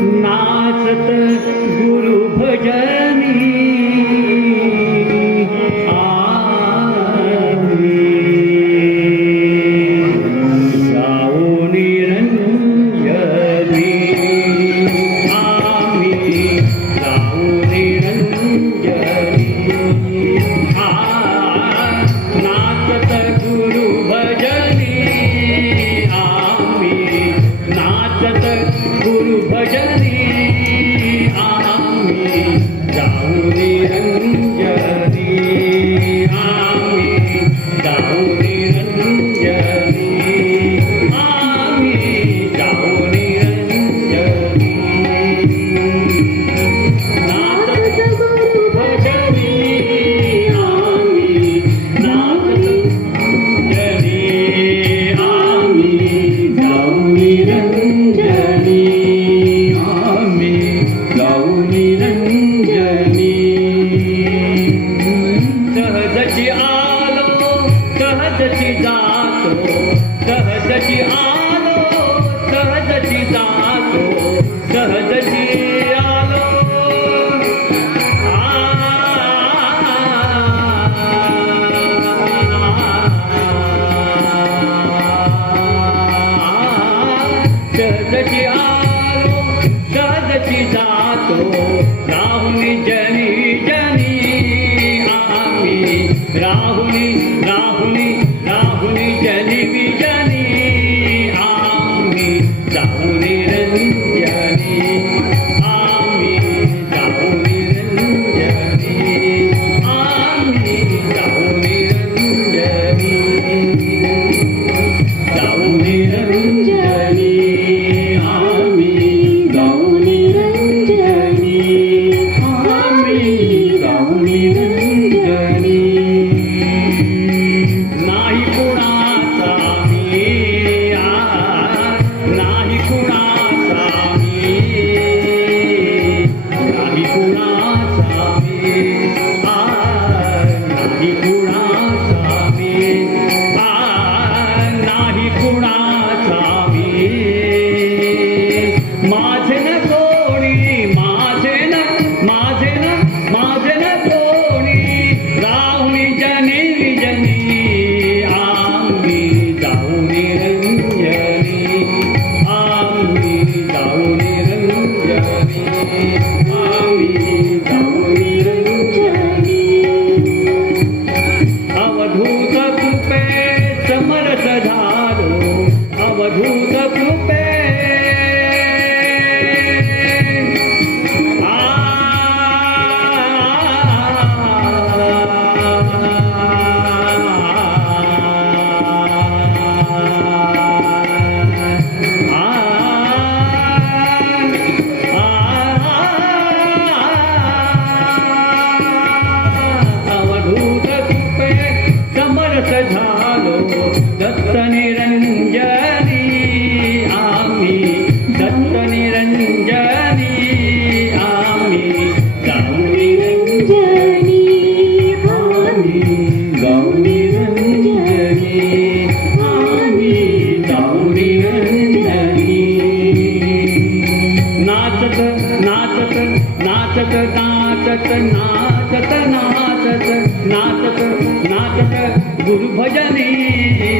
नाचत गुरु भजनी आम्ही जाऊ निरंजनी आम्ही जाऊ निरंजनी नाचत गुरु भजनी आम्ही नाचत गुरु भजनी आम्ही जाऊ निरंजनी आम्ही जाऊ निरंजनी आम्ही जाऊ निरंजनी नाचत गुरु भजनी आम्ही नाचत जनी आम्ही जाऊ निरंजनी आम्ही जाऊ निरंजनी सहजची आलो सहजची जातो सहजची आलो सहजची जातो सहजची आलो सहजची आलो सहजची जातो राहुनी जनी जनी आम्ही राहुनी राहुनी राहुनी जनी विजनी आम्ही जाऊ निरंजनी आम्ही जाऊ निरंजनी आम्ही जाऊ निरंजनी जाऊ निरंजनी आम्ही जाऊ निरंजनी आम्ही जाऊ निरंजनी नाही कुणाचा मी नाही कुणाचा मी नाही कुणाचा मी नाही कुणाचा मी नाही कुणाचा मी माझे न कोणी माझे न माझे न माझे न कोणी राहुनी जनी जनी आम्ही जाऊ निरंजनी आम्ही जाऊ निरंजनी आम्ही जाऊ निरंजनी अवधूत कृपे समरस झालो अवधूत कृपे अवधूत कृपे समरस झालो दत्त निरंजनी आम्ही दत्त निरंजनी आम्ही जाऊ निरंजनी आम्ही जाऊ निरंजनी आम्ही जाऊ निरंजनी नाचत नाचत नाचत नाचत नाचत नाचत नाचत नाचत गुरु भजनी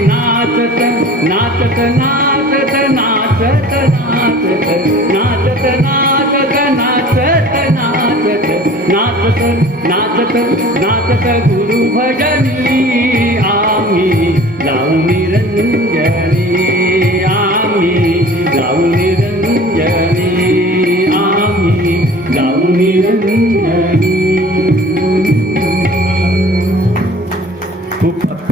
नाचत नाचत नाचत नाचत नाचत नाचत नाचत नाचत नाचत नाचत नाचत नाचत गुरु भजनी आम्ही